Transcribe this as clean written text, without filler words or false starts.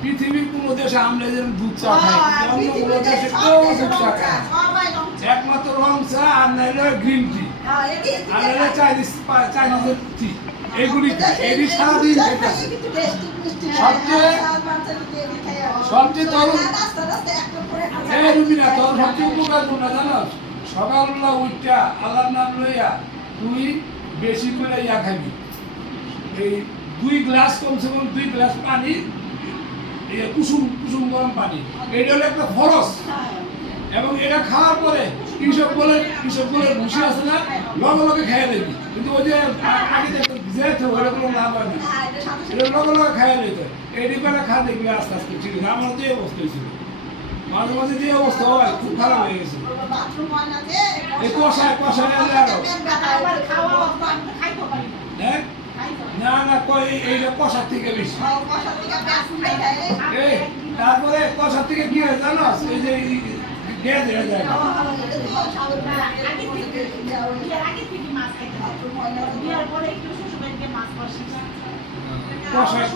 পৃথিবীর কোন দেশে আমরা যেমন দুধ চা খাই অন্য কোনো দেশে কেউ দুধ চা খায় একমাত্র রং চা আর নাইলে গ্রিন টি আর নাইলে চাইনিজের টি এগুলি এগুলি সারাদিন সবচেয়ে তরুণ রুবিনা তোর সবচেয়ে উপকার কোনটা জানো সকালবেলা উঠটা আল্লাহর নাম লইয়া তুই বেশি করে ইয়া খাবি এই 2 গ্লাস কমসে কম 2 গ্লাস পানি কুসুম কুসুম গরম পানি এটা হলো একটা ফরজ এবং এটা খাওয়ার পরে কৃষক বলে ভুসি আছে না লগে লগে খেয়ে দেবি কিন্তু ওই যে আগে যেতে ওইটা কোনো লাভ হয় না এটা লগে লগে খেয়ে দিতে এটি করে খা দেখবি আস্তে আস্তে ঠিক আছে আমার যে অবস্থা হয়েছিল মাঝে মাঝে যে অবস্থা হয় খুব খারাপ হয়ে গেছে এই কষায় আরো হ্যাঁ না না কই এইটা কষার থেকে বেশি তারপরে কষার থেকে কি হয় জানো এই যে গ্যাস হয়ে যায় কষায়